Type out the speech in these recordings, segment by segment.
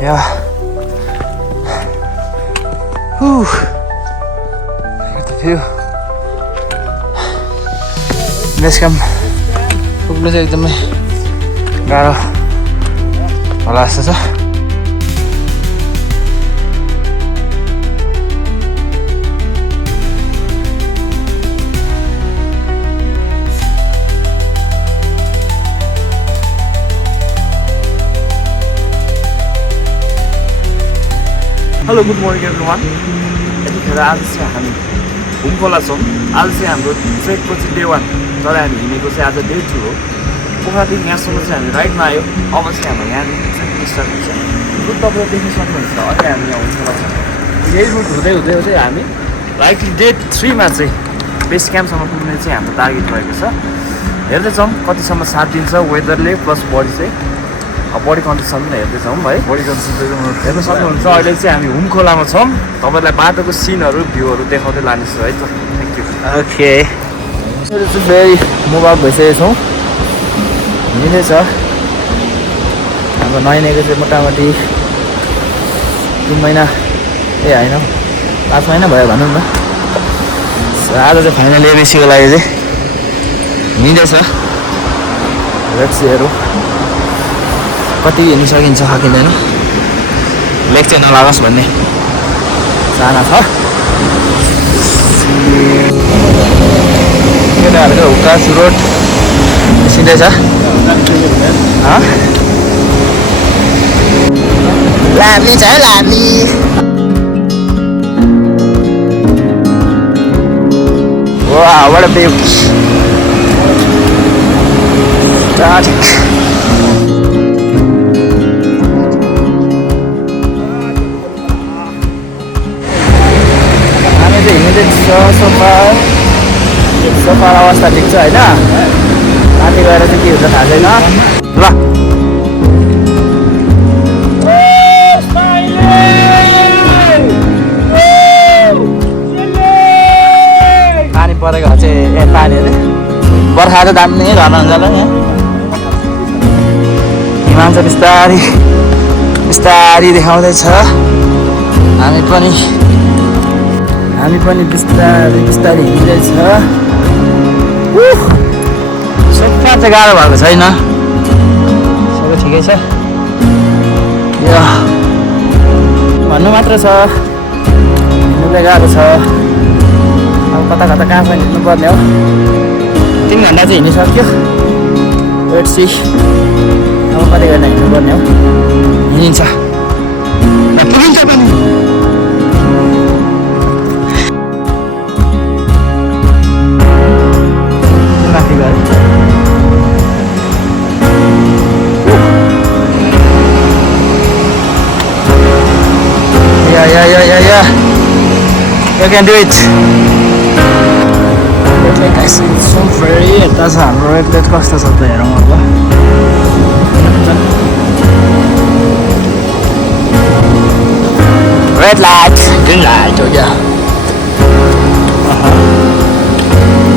Yeah. Whew. Look at the view. Base camp पुग्नु चाहिँ एकदमै गाह्रो होला जस्तो छ। Hello good morning everyone. यतिखेर आज चाहिँ हामी भुमखोला छौँ। आज चाहिँ हाम्रो ट्रेकको चाहिँ डे 1 तर हामी हिँडेको चाहिँ आज डे 2 हो। पोखरादेखि यहाँसम्म चाहिँ हामी राइडमा आयो। अब चाहिँ हाम्रो यहाँदेखि ट्रेकिङ स्टार्ट हुन्छ। रुट तपाईँले देख्न सक्नुहुन्छ अहिले हामी यहाँ भुमखोला छौँ। यही रुट हुँदै हुँदै हुँदै हामी राइट डे 3 मा चाहिँ बेस क्याम्पसम्म पुग्ने चाहिँ हाम्रो टार्गेट रहेको छ। हेर्दैछौँ कतिसम्म साथ दिन्छ वेदरले प्लस बडी चाहिँ बडी कन्डिसन हेर्दैछौँ है। बडी कन्डिसन हेर्न सक्नुहुन्छ। अहिले चाहिँ हामी भुमखोलामा छौँ। तपाईँलाई बाटोको सिनहरू भ्यूहरू देखाउँदै लानेछु है त। Thank you. ओके अहिले चाहिँ फेरि मुभ आउट भइसकेको छौँ। हिँड्दैछ हाम्रो नैनेको चाहिँ मोटामोटी 3 महिना होइन 5 महिना भयो भनौँ न। आज चाहिँ फाइनल एबिसीको लागि चाहिँ हिँड्दैछ। लेट्सीहरू कति हिँड्नु सकिन्छ सकिँदैन लेक चाहिँ नलागोस् भन्ने चाहना छ। केटाहरूको हुक्का चुरोट निस्किँदैछ। लामी छ लामी। Wow, what a view. Static. Sofa अवस्था ठिक छ होइन। माथि गएर चाहिँ के हुन्छ थाहा छैन। ल पानी परेको चाहिँ पानीहरू बर्खा त दामी घर हुन्छ ल। यहाँ हिमाल चाहिँ बिस्तारी बिस्तारी देखाउँदैछ। हामी पनि बिस्तारै बिस्तारै हिँड्दैछ। सोफा चाहिँ गाह्रो भएको छैन सबै ठिकै छ। यो भन्नु मात्र छ हिँड्नुलाई गाह्रो छ। अब कता कता कहाँसम्म हिँड्नुपर्ने हो। 3 घन्टा चाहिँ हिँडिसक्यो। वेट सी अब कति घन्टा हिँड्नुपर्ने हो। हिँडिन्छ पुगिन्छ पनि। Yeah. You can do it. Okay guys, it's so very. यता छ हाम्रो रेड लाइट कस्तो छ त हेरौँ अब। रेड लाइट ग्रिन लाइट हो गया।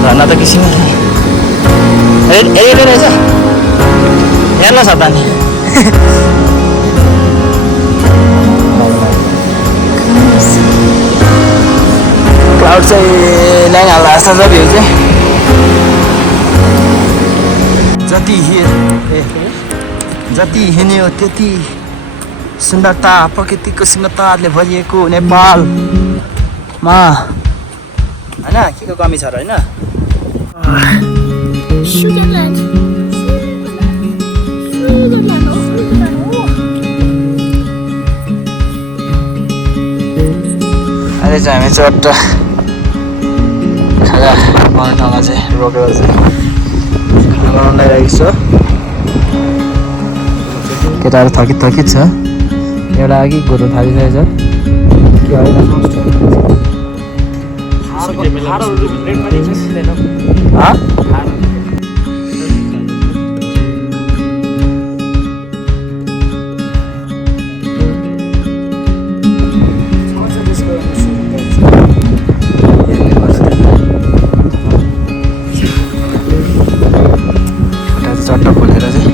झर्ना त किसिम हेरेको रहेछ। हेर्न सक्दा नि क्लाउड चाहिँ ल्याइहाल्ला जस्तो छ। भ्यू चाहिँ जति हिँड्यो त्यति सुन्दरता प्रकृतिको सुन्दरताले भरिएको नेपालमा होइन के को कमी छ र होइन। अहिले चाहिँ हामी चट्ट खाजा बनाउने ठाउँमा चाहिँ रोकेर चाहिँ खाना बनाउन लागिरहेको छ। केटाहरू थकित छ। एउटा अघि घुर्नु थालिसकेको छ के होइन। चट्ट खोलेर चाहिँ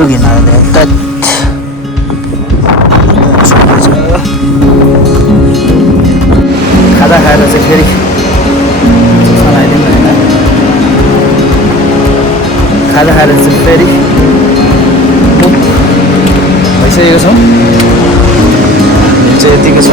कस्तो घिनाले खाजा खाएर चाहिँ फेरि लगाइदिउँ होइन खाजा खाएर चाहिँ फेरि भइसकेको छौँ चाहिँ यतिको छ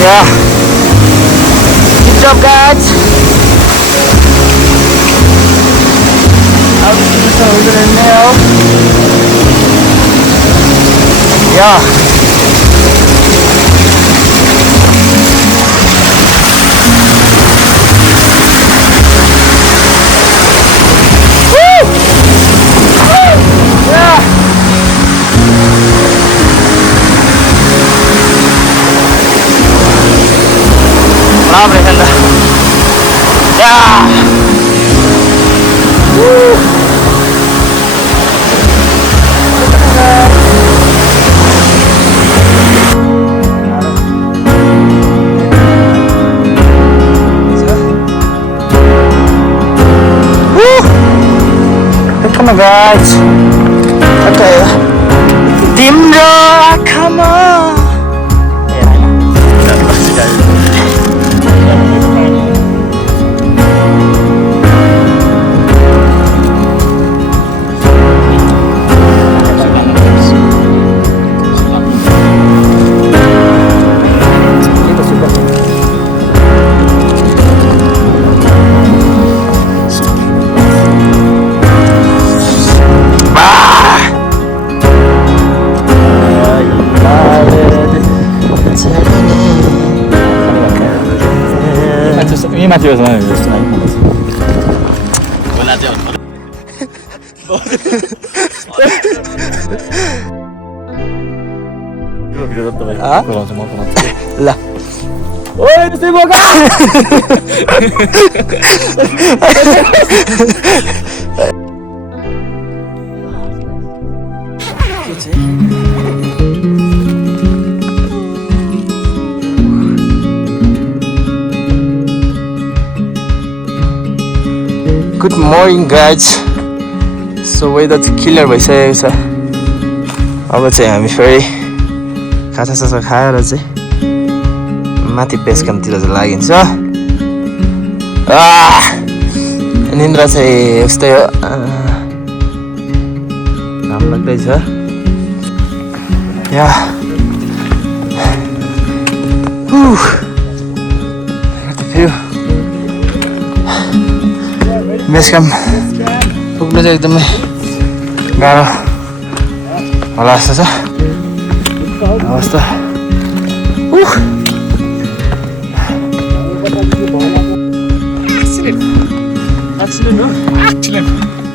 Yeah. Good job, guys. I'll just do some over there now. Yeah. Woo! Woo! Yeah. Bravo, Helda. Yeah. Woo. Come on, guys. Okay. Dimro, come on. ini mati sebenarnya. Lah. Oi, mesti buka. Good morning, guys. So weather चाहिँ clear भइसकेको छ. अब चाहिँ हामी फेरि खाजासासा खाएर चाहिँ माथि बेस क्याम्पतिर चाहिँ लागिन्छ. निन्द्रा चाहिँ यस्तै हो. घाम लाग्दैछ. या बेस क्याम्प पुग्नु चाहिँ एकदमै गाह्रो होला जस्तो छ अवस्था.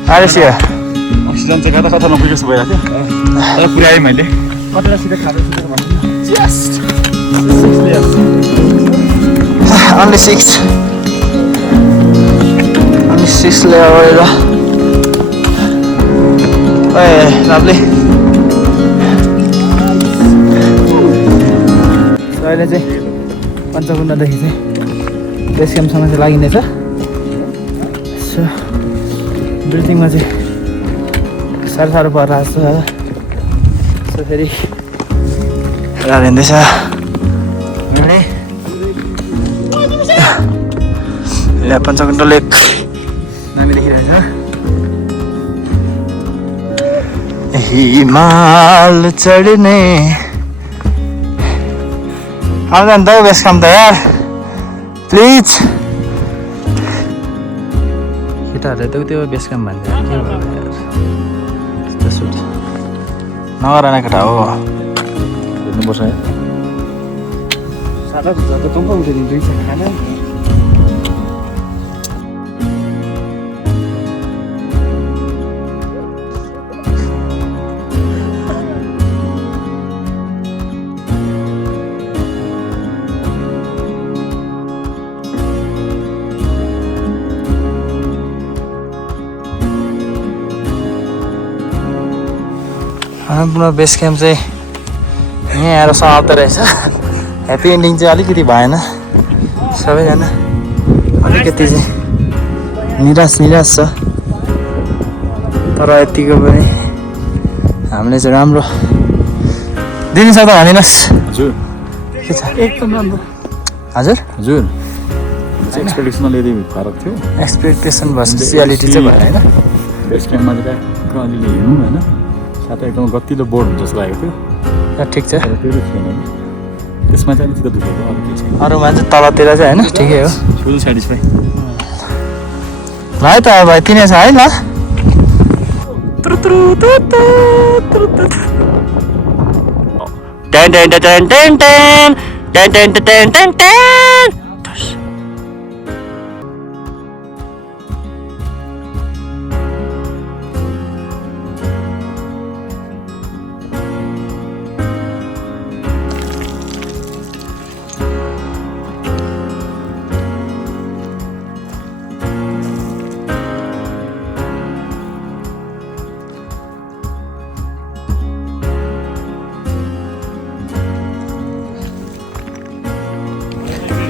आरसिया अक्सिजन चाहिँ कता कता नपुगेको जस्तो भइरहेको थियो तर पुर्याएँ मैले. कतिलाई सिधै खाँदै only 6 layer गरेर. lovely. अहिले चाहिँ पञ्चकुण्डदेखि चाहिँ बेस क्याम्पसम्म चाहिँ लागिँदैछ. सो ब्रिथिङमा चाहिँ साह्रो परिरहेको छ. सो फेरि गाह्रो हिँड्दैछ. पञ्चकुण्ड लेक नामी देखिरहेछ. हिमाल चढ्ने आउँदा नि त बेस क्याम्प त यार प्लिज. केटाहरूले त त्यो बेस क्याम्प भन्छ के भन्नु यार. यस्तो सुट नगर न केटा हो. हेर्नुपर्छ है. सादा त तँको उठ्यो नि 2 खाना अन्नपूर्ण बेस क्याम्प चाहिँ यहाँ आएर समाप्त रहेछ ह्याप्पी एन्डिङ चाहिँ अलिकति भएन सबैजना अलिकति चाहिँ निराश छ तर यतिको पनि हामीले चाहिँ राम्रो दिनु सक्दा भनिदिनुहोस् हजुर के छ एकदम राम्रो हजुर हजुर एक्सपेक्टेसन अलिअलि फरक थियो एक्सपेक्टेसन भर्सेस रियालिटी चाहिँ भयो होइन बेस क्याम्पमा चाहिँ ट्याक्क अलिअलि हिँड्नु होइन साथै एकदम गतिलो बोर्ड हुन्छ जस्तो लागेको थियो ठिक छ तर त्यो थिएन त्यसमा चाहिँ अलिकति दुखेको अरू केही छैन अरूमा चाहिँ तलतिर चाहिँ होइन ठिकै हो फुल सेटिस्फाई है त अब यति नै छ है ल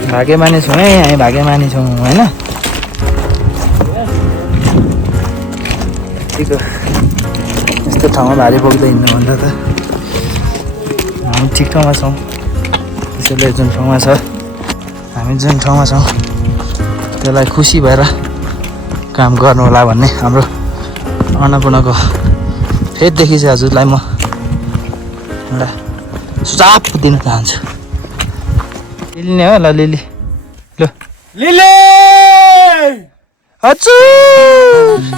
भाग्यमानी छौँ है हामी भाग्यमानी छौँ होइन यस्तो ठाउँमा भारी बोक्दै हिँड्नुभन्दा त हामी ठिक ठाउँमा छौँ त्यसैले जुन ठाउँमा छ हामी जुन ठाउँमा छौँ त्यसलाई खुसी भएर काम गर्नु होला भन्ने हाम्रो अन्नपूर्णको फेददेखि चाहिँ हजुरलाई म एउटा सुझाव दिन चाहन्छु लिने हो ल लिली ल लिली हजुर